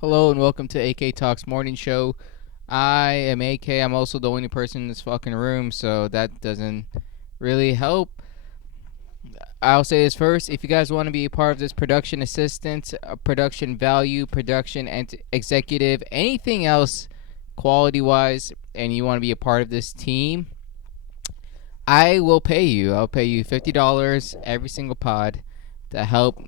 Hello and welcome to AK Talks Morning Show. I am AK. I'm also the only person in this fucking room, so that doesn't really help. I'll say this first. If you guys want to be a part of this production assistant, production value, production and executive, anything else quality wise, and you want to be a part of this team, I will pay you. I'll pay you $50 every single pod to help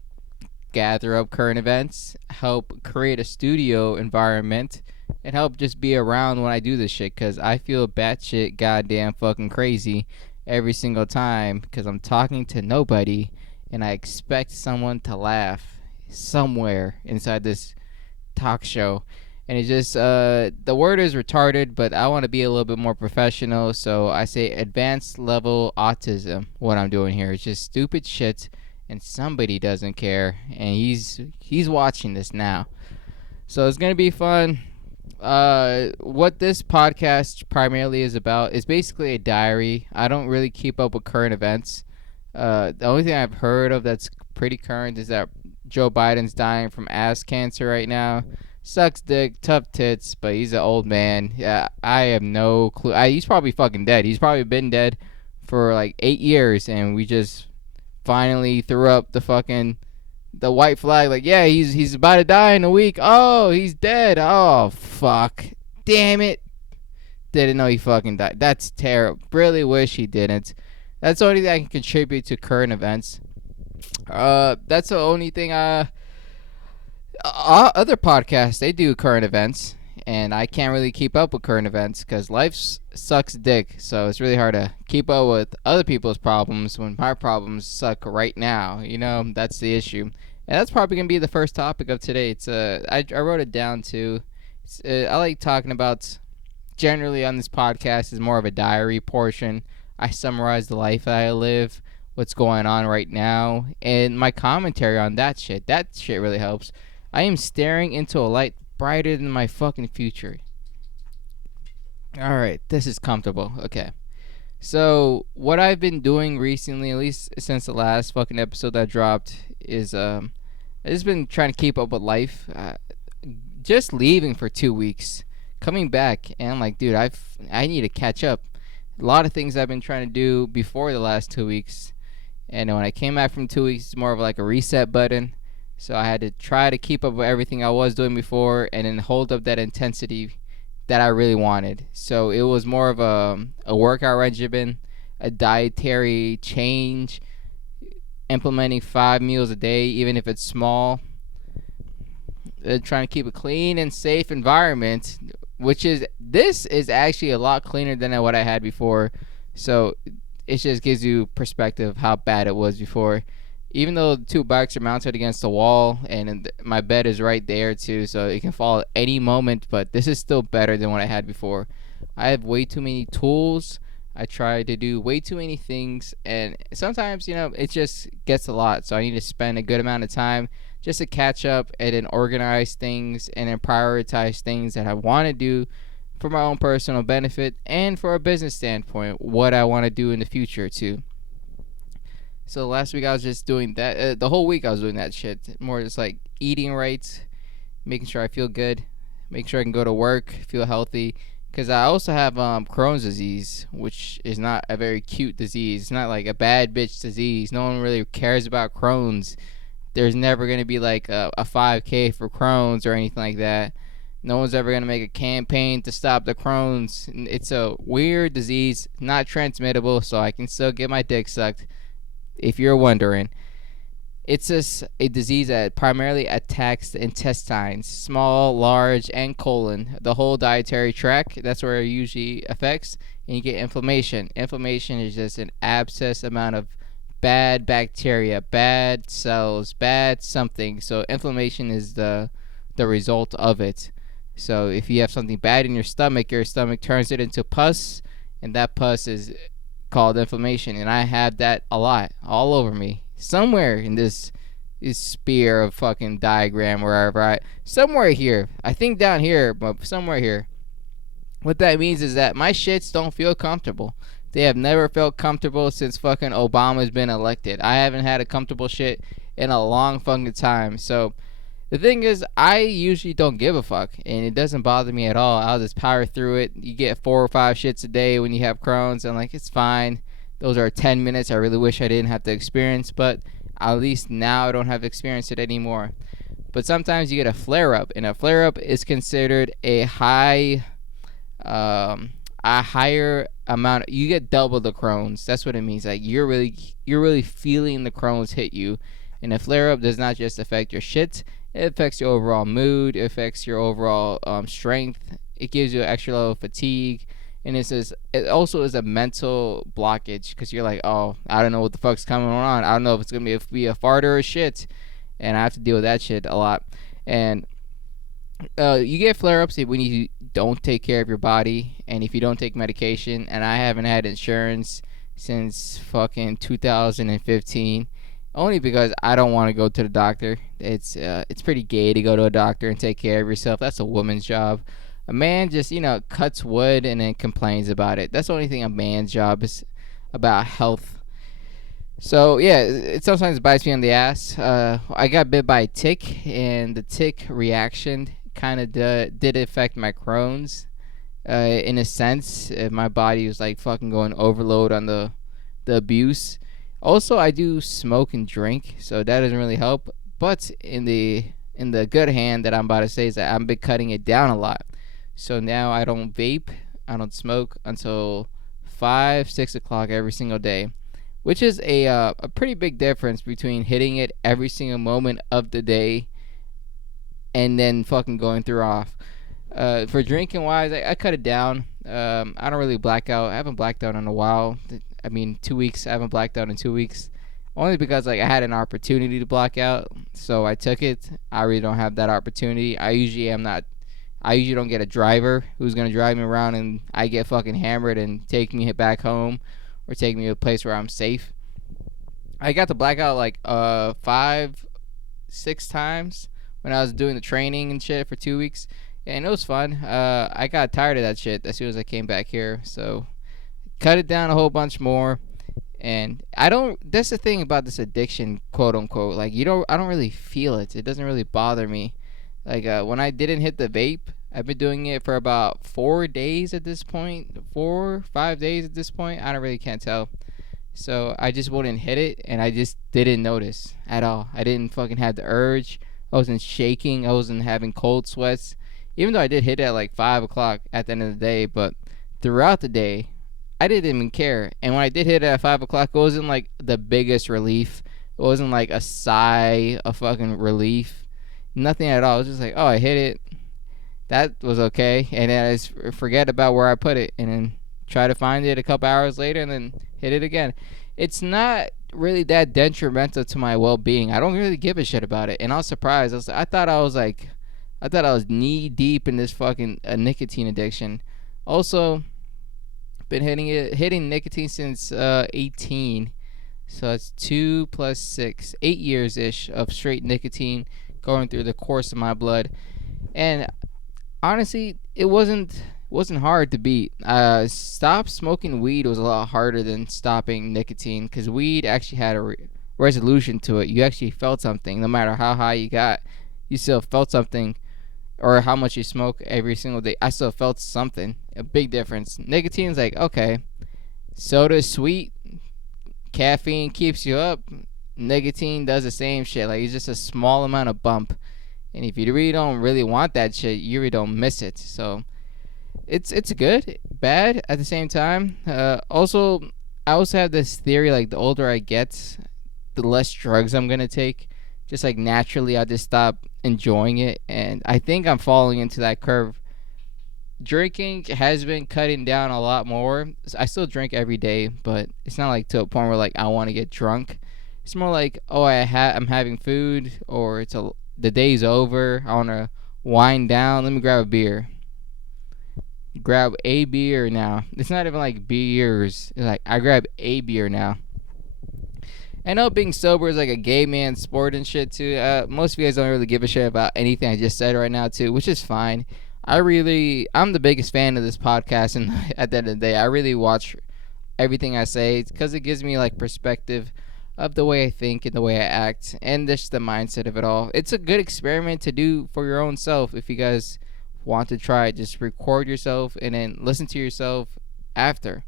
gather up current events, help create a studio environment, and help just be around when I do this shit. Cause I feel batshit goddamn fucking crazy every single time because I'm talking to nobody and I expect someone to laugh somewhere inside this talk show. And it's just the word is retarded, but I want to be a little bit more professional, so I say advanced level autism. What I'm doing here is just stupid shit, and somebody doesn't care, and he's watching this now, so it's gonna be fun. What this podcast primarily is about is basically a diary. I don't really keep up with current events. The only thing I've heard of that's pretty current is that Joe Biden's dying from ass cancer right now. Sucks dick, tough tits, but he's an old man. Yeah, I have no clue. He's probably fucking dead. He's probably been dead for like 8 years, and we just finally threw up the white flag. Like, yeah, he's about to die in a week. Oh, he's dead. Oh, fuck, damn it. Didn't know he fucking died. That's terrible. Really wish he didn't. That's the only thing I can contribute to current events. That's the only thing. Other podcasts, they do current events, and I can't really keep up with current events because life sucks dick. So it's really hard to keep up with other people's problems when my problems suck right now. That's the issue, and that's probably gonna be the first topic of today. I wrote it down too. I like talking about generally on this podcast is more of a diary portion. I summarize the life that I live, what's going on right now, and my commentary on that shit. That shit really helps. I am staring into a light brighter than my fucking future. Alright, this is comfortable. Okay. So, what I've been doing recently, at least since the last fucking episode that dropped, is I've just been trying to keep up with life. Just leaving for 2 weeks, coming back, and I'm like, dude, I need to catch up. A lot of things I've been trying to do before the last 2 weeks, and when I came back from 2 weeks, it's more of like a reset button. So I had to try to keep up with everything I was doing before and then hold up that intensity that I really wanted. So it was more of a workout regimen, a dietary change, implementing 5 meals a day, even if it's small. Trying to keep a clean and safe environment, this is actually a lot cleaner than what I had before. So it just gives you perspective of how bad it was before. Even though the two bikes are mounted against the wall and my bed is right there too, so it can fall at any moment, but this is still better than what I had before. I have way too many tools. I try to do way too many things, and sometimes, it just gets a lot, so I need to spend a good amount of time just to catch up and then organize things and then prioritize things that I want to do for my own personal benefit and for a business standpoint, what I want to do in the future too. So last week I was just doing that. The whole week I was doing that shit. More just like eating right, making sure I feel good, making sure I can go to work, feel healthy. Because I also have Crohn's disease, which is not a very cute disease. It's not like a bad bitch disease. No one really cares about Crohn's. There's never going to be like a 5K for Crohn's or anything like that. No one's ever going to make a campaign to stop the Crohn's. It's a weird disease, not transmittable, so I can still get my dick sucked if you're wondering. It's a disease that primarily attacks the intestines, small, large, and colon, the whole dietary tract. That's where it usually affects, and you get inflammation. Inflammation is just an abscess amount of bad bacteria, bad cells, bad something. So inflammation is the result of it. So if you have something bad in your stomach turns it into pus, and that pus is called inflammation, and I have that a lot all over me somewhere in this spear of fucking diagram, wherever somewhere here, I think down here, but somewhere here. What that means is that my shits don't feel comfortable. They have never felt comfortable since fucking Obama's been elected. I haven't had a comfortable shit in a long fucking time. So The thing is, I usually don't give a fuck, and it doesn't bother me at all. I'll just power through it. You get 4 or 5 shits a day when you have Crohn's, and like it's fine. Those are 10 minutes. I really wish I didn't have to experience, but at least now I don't have to experience it anymore. But sometimes you get a flare up, and a flare up is considered a higher amount. You get double the Crohn's. That's what it means. Like you're really feeling the Crohn's hit you, and a flare up does not just affect your shit. It affects your overall mood. It affects your overall strength. It gives you an extra level of fatigue, and it also is a mental blockage because you're like, oh, I don't know what the fuck's coming on. I don't know if it's gonna be a fart or a shit, and I have to deal with that shit a lot. And you get flare ups when you don't take care of your body and if you don't take medication. And I haven't had insurance since fucking 2015, only because I don't want to go to the doctor. It's pretty gay to go to a doctor and take care of yourself. That's a woman's job. A man just cuts wood and then complains about it. That's the only thing a man's job is about health. So yeah, it sometimes bites me on the ass. I got bit by a tick, and the tick reaction kind of did affect my Crohn's. In a sense, my body was like fucking going overload on the abuse. Also, I do smoke and drink, so that doesn't really help. But in the good hand that I'm about to say is that I've been cutting it down a lot. So now I don't vape, I don't smoke until 5, 6 o'clock every single day, which is a pretty big difference between hitting it every single moment of the day and then fucking going through off. For drinking wise, I cut it down. I don't really black out. I haven't blacked out in a while. I mean, 2 weeks. I haven't blacked out in 2 weeks. Only because like I had an opportunity to black out, so I took it. I really don't have that opportunity. I usually am not. I usually don't get a driver who's gonna drive me around and I get fucking hammered and take me back home or take me to a place where I'm safe. I got to blackout like 5, 6 times when I was doing the training and shit for 2 weeks, and it was fun. I got tired of that shit as soon as I came back here, so cut it down a whole bunch more. And I don't. That's the thing about this addiction, quote unquote. Like you don't. I don't really feel it. It doesn't really bother me. Like when I didn't hit the vape, I've been doing it for about 4 days at this point, 4, 5 days at this point. I don't really can't tell. So I just wouldn't hit it, and I just didn't notice at all. I didn't fucking have the urge. I wasn't shaking. I wasn't having cold sweats, even though I did hit it at like 5 o'clock at the end of the day. But throughout the day, I didn't even care. And when I did hit it at 5 o'clock, it wasn't like the biggest relief. It wasn't like a sigh of fucking relief. Nothing at all. It was just like, oh, I hit it. That was okay. And then I just forget about where I put it, and then try to find it a couple hours later, and then hit it again. It's not really that detrimental to my well-being. I don't really give a shit about it. And I was surprised. I thought I was knee deep in this fucking nicotine addiction. Also, been hitting nicotine since 18. So it's 2 plus 6, 8 years ish of straight nicotine going through the course of my blood. And honestly, it wasn't hard to beat. Stop smoking weed was a lot harder than stopping nicotine, because weed actually had a resolution to it. You actually felt something, no matter how high you got. You still felt something, or how much you smoke every single day. I still felt something. A big difference. Nicotine's like, okay, soda is sweet, caffeine keeps you up. Nicotine does the same shit. Like it's just a small amount of bump, and if you really don't really want that shit, you really don't miss it. So it's good, bad at the same time. Also, I also have this theory, like the older I get, the less drugs I'm gonna take. Just like naturally, I just stop enjoying it, and I think I'm falling into that curve. Drinking has been cutting down a lot more. I still drink every day, but it's not like to a point where like I want to get drunk. It's more like, oh, I'm having food, or the day's over. I want to wind down. Let me grab a beer. Grab a beer now. It's not even like beers. It's like I grab a beer now. I know being sober is like a gay man sport and shit too. Most of you guys don't really give a shit about anything I just said right now too, which is fine. I'm the biggest fan of this podcast, and at the end of the day, I really watch everything I say because it gives me like perspective of the way I think and the way I act, and just the mindset of it all. It's a good experiment to do for your own self if you guys want to try it. Just record yourself and then listen to yourself after.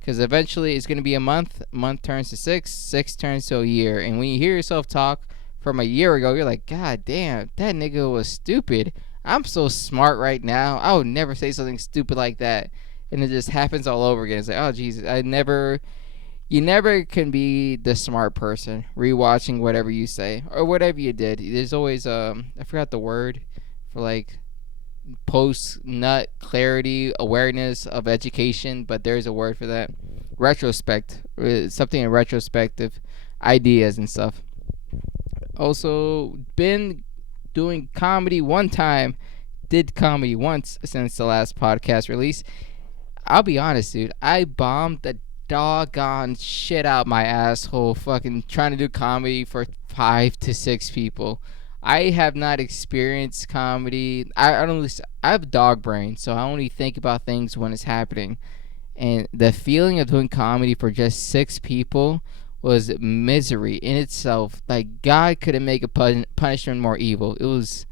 Because eventually it's going to be a month turns to six turns to a year. And when you hear yourself talk from a year ago, you're like, God damn, that nigga was stupid. I'm so smart right now. I would never say something stupid like that. And it just happens all over again. It's like, oh, Jesus, you never can be the smart person rewatching whatever you say or whatever you did. There's always, I forgot the word for like post nut clarity awareness of education, but there's a word for that. Retrospect, something in retrospective ideas and stuff. Also been doing comedy one time, did comedy once since the last podcast release. I'll be honest, dude, I bombed the doggone shit out my asshole fucking trying to do comedy for 5 to 6 people. I have not experienced comedy. I don't. I have dog brain, so I only think about things when it's happening. And the feeling of doing comedy for just 6 people was misery in itself. Like God couldn't make a punishment more evil. It was.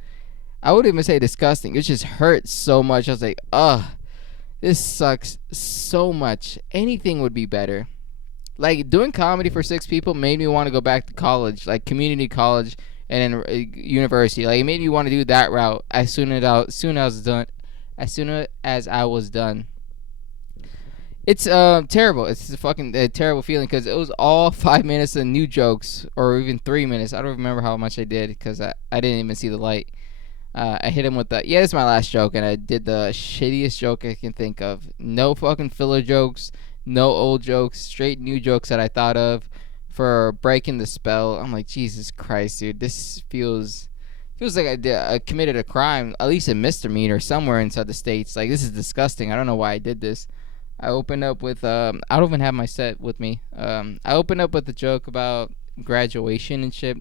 I wouldn't even say disgusting. It just hurt so much. I was like, ugh, this sucks so much. Anything would be better. Like doing comedy for 6 people made me want to go back to college, like community college and then university. Like it made me want to do that route as soon as I was done. It's terrible. It's a fucking terrible feeling because it was all 5 minutes of new jokes or even 3 minutes. I don't remember how much I did because I didn't even see the light. I hit him with the yeah, this is my last joke, and I did the shittiest joke I can think of. No fucking filler jokes, no old jokes, straight new jokes that I thought of for breaking the spell. I'm like, Jesus Christ, dude, this feels like I committed a crime, at least a misdemeanor somewhere inside the states. Like this is disgusting. I don't know why I did this. I opened up with I don't even have my set with me. I opened up with a joke about graduation and shit.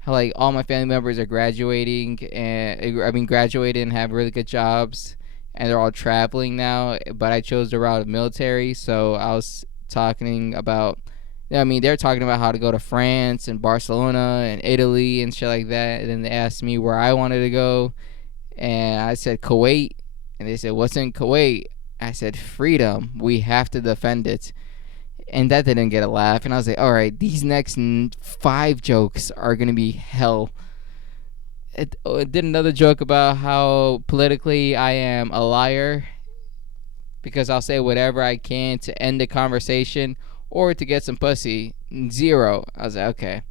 How like all my family members are graduating and graduated and have really good jobs and they're all traveling now, but I chose the route of military. So I was talking about they're talking about how to go to France and Barcelona and Italy and shit like that, and then they asked me where I wanted to go, and I said Kuwait, and they said, what's in Kuwait? I said freedom, we have to defend it. And that didn't get a laugh. And I was like, all right, these next 5 jokes are going to be hell. It did another joke about how politically I am a liar because I'll say whatever I can to end the conversation or to get some pussy. 0. I was like, okay,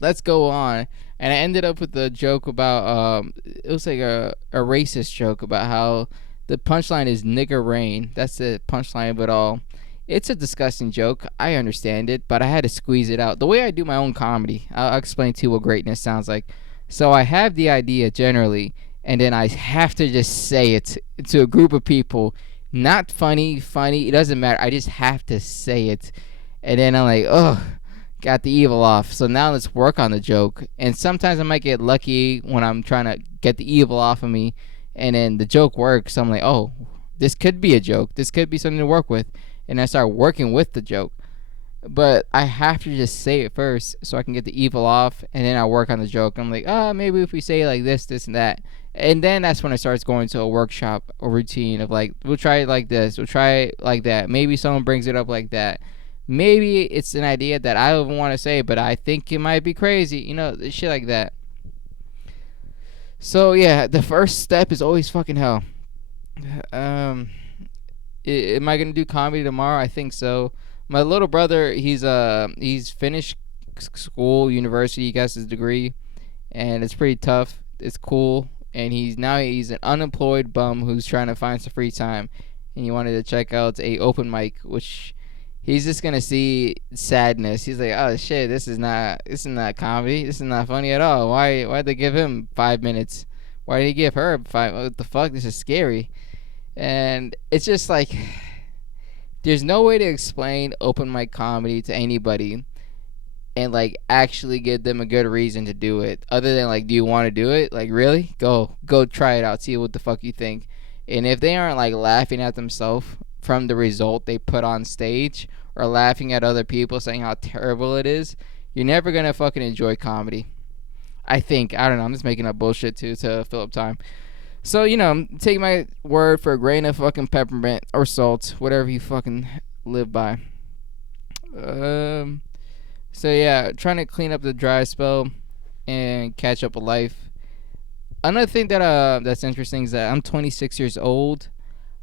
let's go on. And I ended up with a joke about, it was like a racist joke about how the punchline is nigger rain. That's the punchline of it all. It's a disgusting joke. I understand it, but I had to squeeze it out. The way I do my own comedy, I'll explain to you what greatness sounds like. So I have the idea generally, and then I have to just say it to a group of people. Not funny, it doesn't matter. I just have to say it. And then I'm like, oh, got the evil off. So now let's work on the joke. And sometimes I might get lucky when I'm trying to get the evil off of me, and then the joke works. So I'm like, oh, this could be a joke. This could be something to work with. And I start working with the joke. But I have to just say it first so I can get the evil off, and then I work on the joke. I'm like, maybe if we say it like this, this, and that. And then that's when it starts going to a workshop, a routine of like, we'll try it like this, we'll try it like that. Maybe someone brings it up like that. Maybe it's an idea that I don't want to say, but I think it might be crazy. Shit like that. So yeah, the first step is always fucking hell. Am I gonna do comedy tomorrow? I think so. My little brother, he's finished school, university, he got his degree, and it's pretty tough. It's cool, and he's an unemployed bum who's trying to find some free time, and he wanted to check out a open mic, which he's just gonna see sadness. He's like, oh shit, this is not comedy. This is not funny at all. Why'd they give him 5 minutes? Why did he give her 5? What the fuck? This is scary. And it's just like, there's no way to explain open mic comedy to anybody and like actually give them a good reason to do it, other than like, do you want to do it? Like, really? Go try it out, see what the fuck you think. And if they aren't like laughing at themselves from the result they put on stage or laughing at other people saying how terrible it is, you're never gonna fucking enjoy comedy. I think. I don't know. I'm just making up bullshit too to fill up time. So, take my word for a grain of fucking peppermint or salt, whatever you fucking live by. Um, so yeah, trying to clean up the dry spell and catch up with life. Another thing that's interesting is that I'm 26 years old.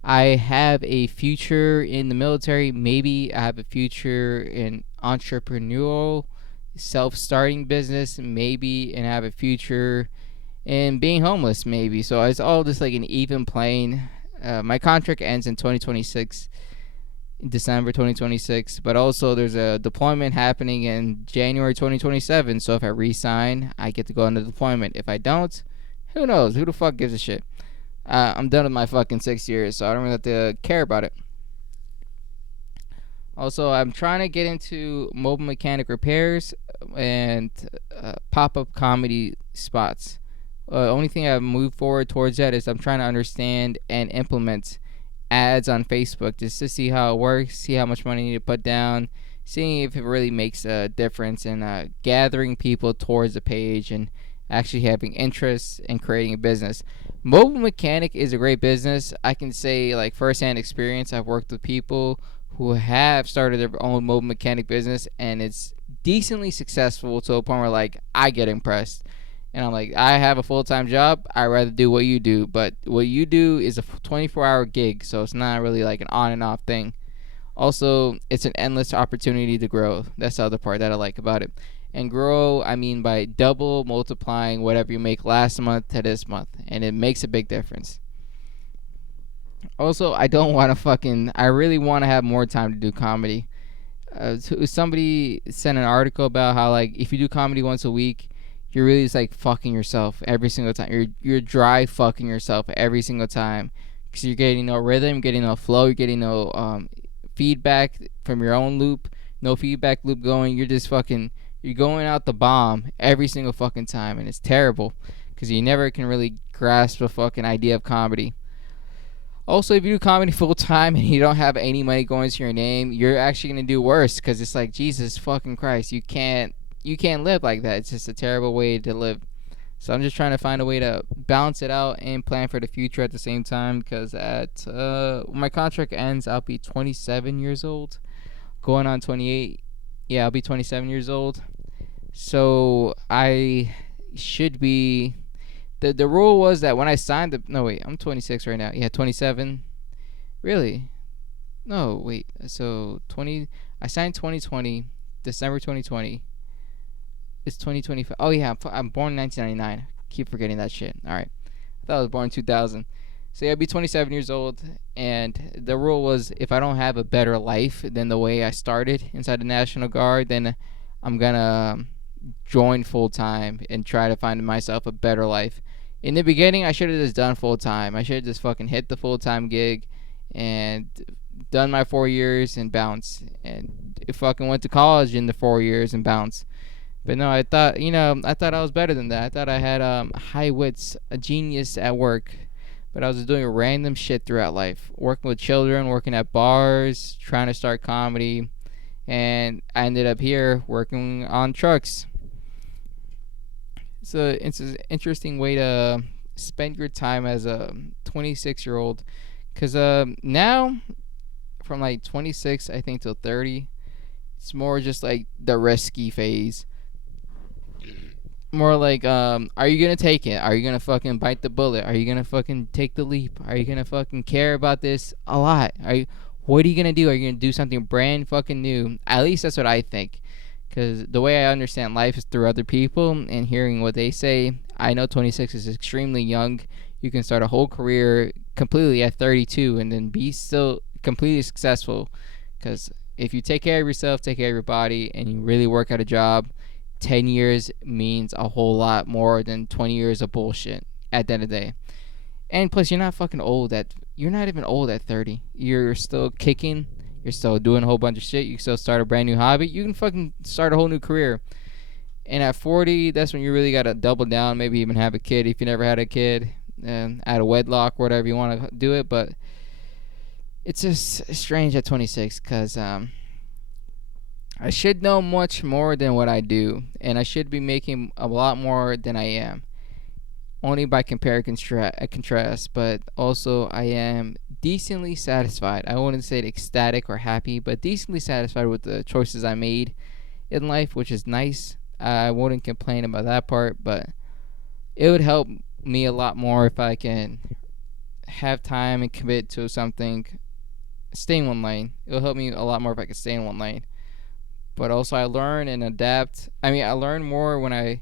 I have a future in the military. Maybe I have a future in entrepreneurial, self-starting business. Maybe, and have a future in being homeless. Maybe. So it's all just like an even plane. My contract ends in 2026, December 2026. But also there's a deployment happening in January 2027. So if I resign, I get to go on the deployment. If I don't, who knows? Who the fuck gives a shit? I'm done with my fucking 6 years, so I don't really have to care about it. Also, I'm trying to get into mobile mechanic repairs and pop up comedy spots. Only thing I've moved forward towards that is I'm trying to understand and implement ads on Facebook just to see how it works, see how much money I need to put down, seeing if it really makes a difference in gathering people towards the page and actually having interest in creating a business. Mobile mechanic is a great business. I can say like firsthand experience. I've worked with people who have started their own mobile mechanic business and it's decently successful to a point where like I get impressed. And I'm like, I have a full-time job. I'd rather do what you do. But what you do is a 24-hour gig, so it's not really like an on and off thing. Also, it's an endless opportunity to grow. That's the other part that I like about it. And grow, I mean by double multiplying whatever you make last month to this month. And it makes a big difference. Also, I don't want to I really want to have more time to do comedy. Somebody sent an article about how, like, if you do comedy once a week, you're really just like fucking yourself every single time. You're dry fucking yourself every single time because you're getting no rhythm, getting no flow, you're getting no feedback from your own loop, no feedback loop going. You're going out the bomb every single fucking time, and it's terrible because you never can really grasp the fucking idea of comedy. Also, if you do comedy full time and you don't have any money going to your name, you're actually gonna do worse because it's like Jesus fucking Christ, you can't live like that. It's just a terrible way to live. So I'm just trying to find a way to balance it out and plan for the future at the same time because when my contract ends, I'll be 27 years old, going on 28. Yeah, I'll be 27 years old. So I should be. The rule was that when I signed the. No, wait, I'm 26 right now. Yeah, 27. Really? No, wait. So 20. I signed 2020, December 2020. It's 2025. Oh, yeah, I'm born in 1999. Keep forgetting that shit. All right. I thought I was born in 2000. So, yeah, I'd be 27 years old. And the rule was if I don't have a better life than the way I started inside the National Guard, then I'm going to join full time and try to find myself a better life. In the beginning, I should have just done full time. I should have just fucking hit the full time gig and done my 4 years and bounce. And fucking went to college in the 4 years and bounce. But no, I thought I was better than that. I thought I had high wits, a genius at work. But I was doing random shit throughout life. Working with children, working at bars, trying to start comedy. And I ended up here working on trucks. It's an interesting way to spend your time as a 26-year-old. Because now, from like 26, I think, till 30, it's more just like the risky phase. More like, are you gonna take it? Are you gonna fucking bite the bullet? Are you gonna fucking take the leap? Are you gonna fucking care about this a lot? What are you gonna do? Are you gonna do something brand fucking new? At least that's what I think. Because the way I understand life is through other people and hearing what they say. I know 26 is extremely young. You can start a whole career completely at 32 and then be still completely successful. Because if you take care of yourself, take care of your body, and you really work at a job, 10 years means a whole lot more than 20 years of bullshit at the end of the day. And plus, you're not even old at 30. You're still kicking. You're still doing a whole bunch of shit. You can still start a brand new hobby. You can fucking start a whole new career. And at 40, that's when you really got to double down, maybe even have a kid if you never had a kid, out of wedlock, whatever you want to do it. But it's just strange at 26 because I should know much more than what I do, and I should be making a lot more than I am. Only by compare and contrast, but also I am decently satisfied. I wouldn't say ecstatic or happy, but decently satisfied with the choices I made in life, which is nice. I wouldn't complain about that part, but it would help me a lot more if I can have time and commit to something. Stay in one lane. It'll help me a lot more if I can stay in one lane. But also, I learn and adapt. I mean, I learn more when I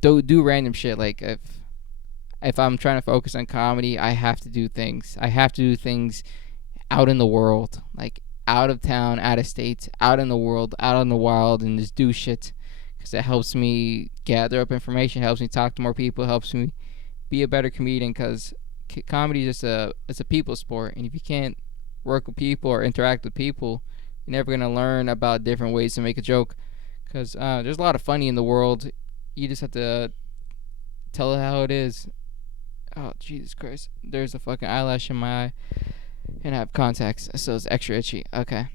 do random shit. Like if I'm trying to focus on comedy, I have to do things. I have to do things out in the world, like out of town, out of states, out in the world, out in the wild, and just do shit because it helps me gather up information, helps me talk to more people, helps me be a better comedian. Because comedy is just it's a people sport, and if you can't work with people or interact with people, you're never gonna learn about different ways to make a joke. Because there's a lot of funny in the world. You just have to tell it how it is. Oh, Jesus Christ. There's a fucking eyelash in my eye. And I have contacts, so it's extra itchy. Okay.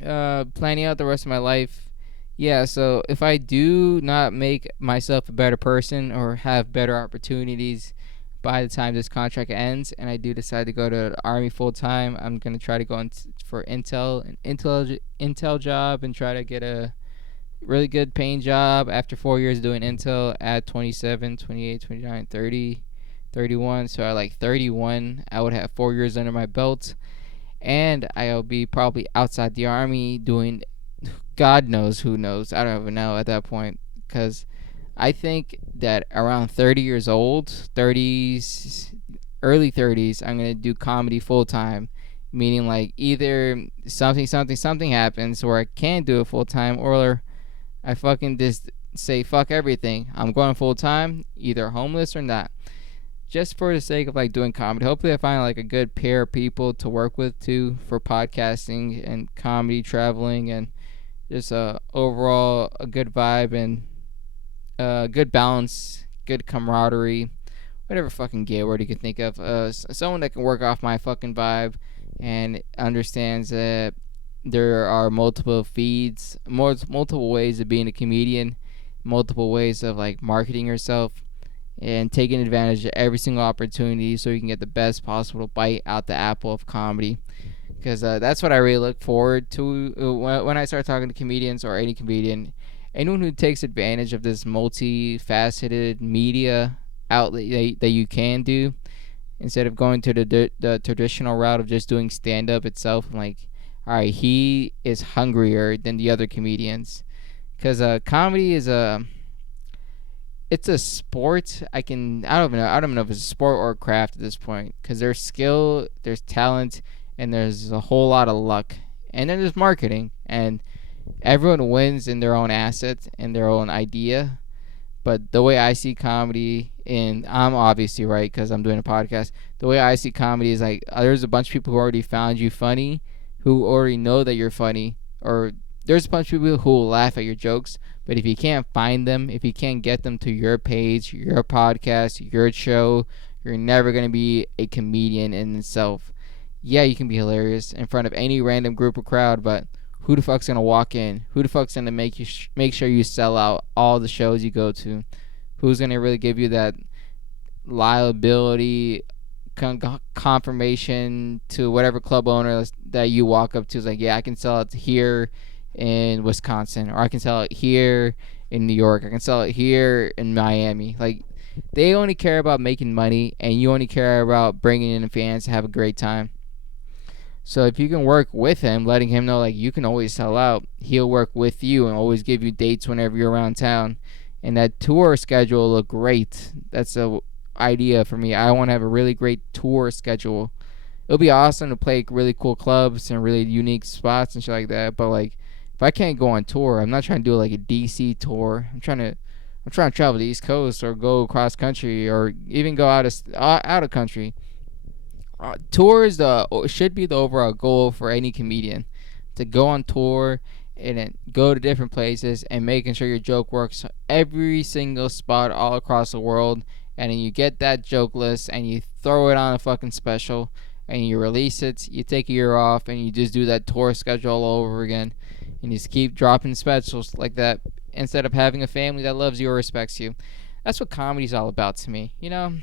Planning out the rest of my life. Yeah, so if I do not make myself a better person or have better opportunities by the time this contract ends and I do decide to go to the Army full time, I'm going to try to go for Intel job and try to get a really good paying job after 4 years doing Intel at 27, 28, 29, 30, 31. So at like 31, I would have 4 years under my belt. And I'll be probably outside the Army doing God knows who knows. I don't even know at that point. Because I think that around 30 years old, 30s, early 30s, I'm going to do comedy full time. Meaning like either something happens where I can do it full time, or I fucking just say fuck everything. I'm going full time, either homeless or not. Just for the sake of like doing comedy. Hopefully I find like a good pair of people to work with too for podcasting and comedy, traveling, and just overall a good vibe and good balance, good camaraderie, whatever fucking gay word you can think of. Someone that can work off my fucking vibe and understands that there are multiple feeds, multiple ways of being a comedian, multiple ways of like marketing yourself, and taking advantage of every single opportunity so you can get the best possible bite out the apple of comedy. Because that's what I really look forward to when I start talking to comedians or any comedian. Anyone who takes advantage of this multifaceted media outlet that you can do instead of going to the traditional route of just doing stand up itself. I'm like, all right, he is hungrier than the other comedians, because comedy is it's a sport. I don't know if it's a sport or a craft at this point, because there's skill, there's talent, and there's a whole lot of luck, and then there's marketing, and everyone wins in their own asset and their own idea. But the way I see comedy, and I'm obviously right because I'm doing a podcast, the way I see comedy is like there's a bunch of people who already found you funny, who already know that you're funny, or there's a bunch of people who will laugh at your jokes. But if you can't find them, if you can't get them to your page, your podcast, your show, you're never going to be a comedian in itself. Yeah, you can be hilarious in front of any random group or crowd, but who the fuck's gonna walk in? Who the fuck's gonna make sure you sell out all the shows you go to? Who's gonna really give you that liability confirmation to whatever club owner that you walk up to? Is like, yeah, I can sell it here in Wisconsin, or I can sell it here in New York. I can sell it here in Miami. Like, they only care about making money, and you only care about bringing in fans to have a great time. So if you can work with him, letting him know like you can always sell out, he'll work with you and always give you dates whenever you're around town. And that tour schedule will look great. That's the idea for me. I want to have a really great tour schedule. It'll be awesome to play really cool clubs and really unique spots and shit like that. But like, if I can't go on tour, I'm not trying to do like a DC tour. I'm trying to travel the East Coast or go across country or even go out of country. Tours should be the overall goal for any comedian, to go on tour and then go to different places and making sure your joke works every single spot all across the world, and then you get that joke list and you throw it on a fucking special, and you release it. You take a year off and you just do that tour schedule all over again, and you just keep dropping specials like that instead of having a family that loves you or respects you. That's what comedy's all about to me. You know,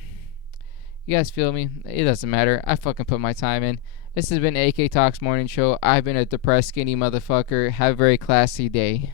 you guys feel me? It doesn't matter. I fucking put my time in. This has been AK Talks Morning Show. I've been a depressed, skinny motherfucker. Have a very classy day.